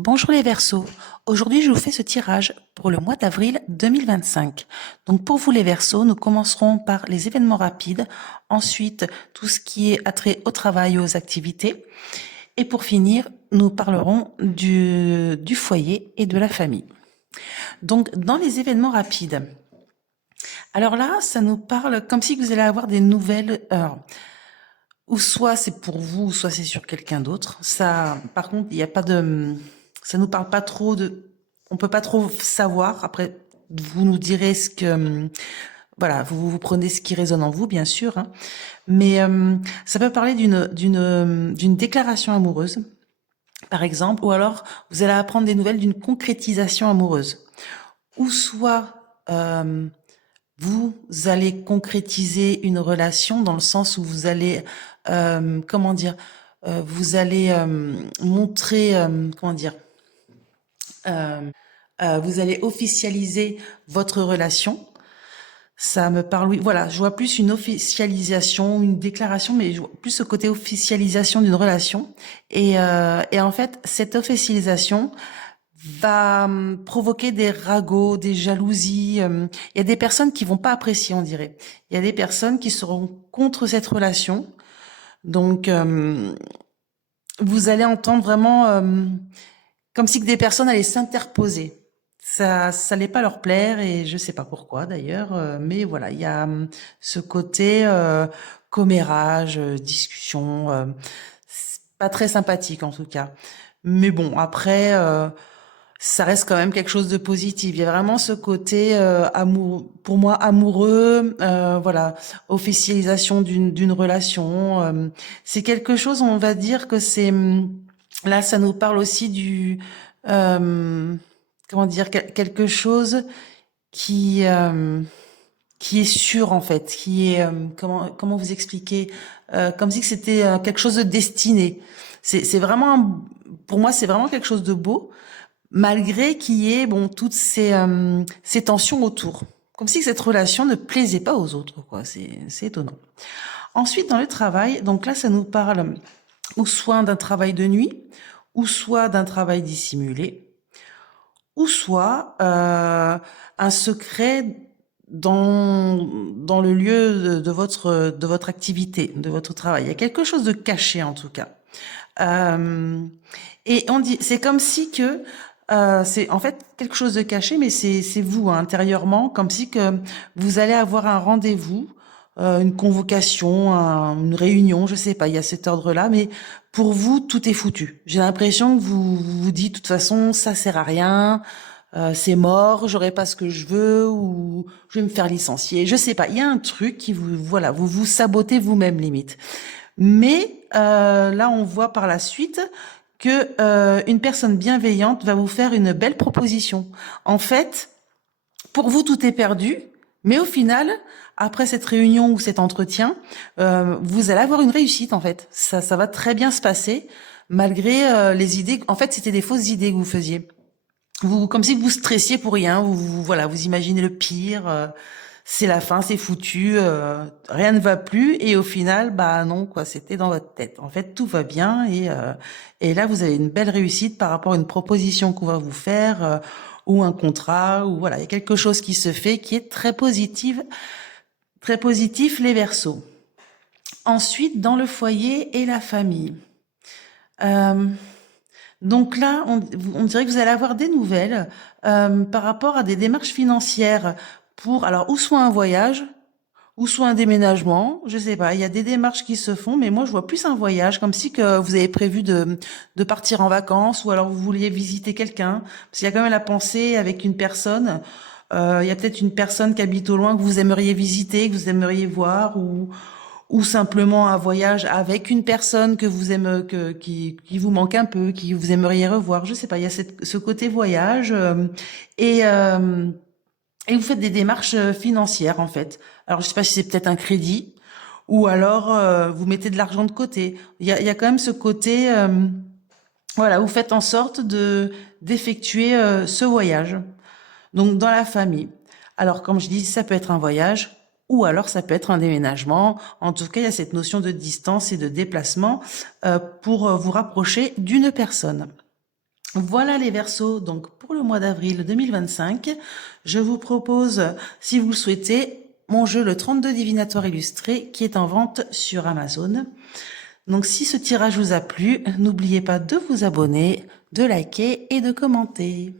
Bonjour les Verseaux. Aujourd'hui, je vous fais ce tirage pour le mois d'avril 2025. Donc pour vous les Verseaux, nous commencerons par les événements rapides, ensuite tout ce qui est attrait au travail et aux activités, et pour finir, nous parlerons du foyer et de la famille. Donc dans les événements rapides, alors là, ça nous parle comme si vous allez avoir des nouvelles heures. Ou soit c'est pour vous, ou soit c'est sur quelqu'un d'autre. Ça, par contre, il n'y a pas de, ça nous parle pas trop de, on peut pas trop savoir. Après, vous nous direz ce que, voilà, vous prenez ce qui résonne en vous, bien sûr, hein. Mais ça peut parler d'une déclaration amoureuse, par exemple, ou alors vous allez apprendre des nouvelles d'une concrétisation amoureuse, ou soit vous allez concrétiser une relation dans le sens où vous allez, comment dire, vous allez montrer, comment dire, euh, vous allez officialiser votre relation. Ça me parle, oui. Voilà, je vois plus une officialisation, une déclaration, mais je vois plus ce côté officialisation d'une relation. Et en fait, cette officialisation va provoquer des ragots, des jalousies. Il y a des personnes qui vont pas apprécier, on dirait. Il y a des personnes qui seront contre cette relation. Donc, vous allez entendre vraiment comme si que des personnes allaient s'interposer. Ça allait pas leur plaire et je sais pas pourquoi d'ailleurs, mais voilà, il y a ce côté commérage, discussion, c'est pas très sympathique en tout cas. Mais bon, après, ça reste quand même quelque chose de positif. Il y a vraiment ce côté amour, pour moi amoureux, voilà, officialisation d'une relation. C'est quelque chose, on va dire que c'est là, ça nous parle aussi du comment dire quelque chose qui euh, qui est sûr en fait, qui est comment vous expliquer, comme si que c'était quelque chose de destiné. C'est vraiment pour moi c'est vraiment quelque chose de beau malgré qu'il y ait bon toutes ces tensions autour. Comme si cette relation ne plaisait pas aux autres, quoi. C'est étonnant. Ensuite, dans le travail, donc là, ça nous parle ou soit d'un travail de nuit, ou soit d'un travail dissimulé, ou soit un secret dans le lieu de votre activité, de votre travail. Il y a quelque chose de caché en tout cas. Euh, et on dit, c'est comme si que c'est en fait quelque chose de caché, mais c'est vous hein, intérieurement, comme si que vous allez avoir un rendez-vous, une convocation, une réunion, je sais pas, il y a cet ordre-là, mais pour vous tout est foutu. J'ai l'impression que vous vous dites de toute façon ça sert à rien, c'est mort, j'aurai pas ce que je veux ou je vais me faire licencier, je sais pas. Il y a un truc qui vous voilà, vous vous sabotez vous-même limite. Mais là, on voit par la suite que une personne bienveillante va vous faire une belle proposition. En fait, pour vous, tout est perdu, mais au final, après cette réunion ou cet entretien, vous allez avoir une réussite. En fait, ça va très bien se passer malgré les idées. En fait, c'était des fausses idées que vous faisiez. Vous, comme si vous stressiez pour rien. Voilà, vous imaginez le pire. C'est la fin, c'est foutu, rien ne va plus et au final, bah non quoi, c'était dans votre tête. En fait, tout va bien et là vous avez une belle réussite par rapport à une proposition qu'on va vous faire ou un contrat ou voilà, il y a quelque chose qui se fait qui est très positif les Verseaux. Ensuite, dans le foyer et la famille. Euh, donc là, on dirait que vous allez avoir des nouvelles par rapport à des démarches financières pour alors ou soit un voyage ou soit un déménagement, je sais pas, il y a des démarches qui se font, mais moi je vois plus un voyage, comme si que vous avez prévu de partir en vacances, ou alors vous vouliez visiter quelqu'un, parce qu'il y a quand même la pensée avec une personne, il y a peut-être une personne qui habite au loin que vous aimeriez visiter, que vous aimeriez voir, ou simplement un voyage avec une personne que vous aimez, qui vous manque un peu, qui vous aimeriez revoir, je sais pas, il y a ce côté voyage, et... euh, et vous faites des démarches financières en fait. Alors je sais pas si c'est peut-être un crédit ou alors vous mettez de l'argent de côté. Il y a quand même ce côté, voilà, vous faites en sorte de d'effectuer ce voyage. Donc dans la famille. Alors comme je dis, ça peut être un voyage ou alors ça peut être un déménagement. En tout cas, il y a cette notion de distance et de déplacement pour vous rapprocher d'une personne. Voilà les Verseaux, donc pour le mois d'avril 2025, je vous propose, si vous le souhaitez, mon jeu le 32 Divinatoire illustré qui est en vente sur Amazon. Donc si ce tirage vous a plu, n'oubliez pas de vous abonner, de liker et de commenter.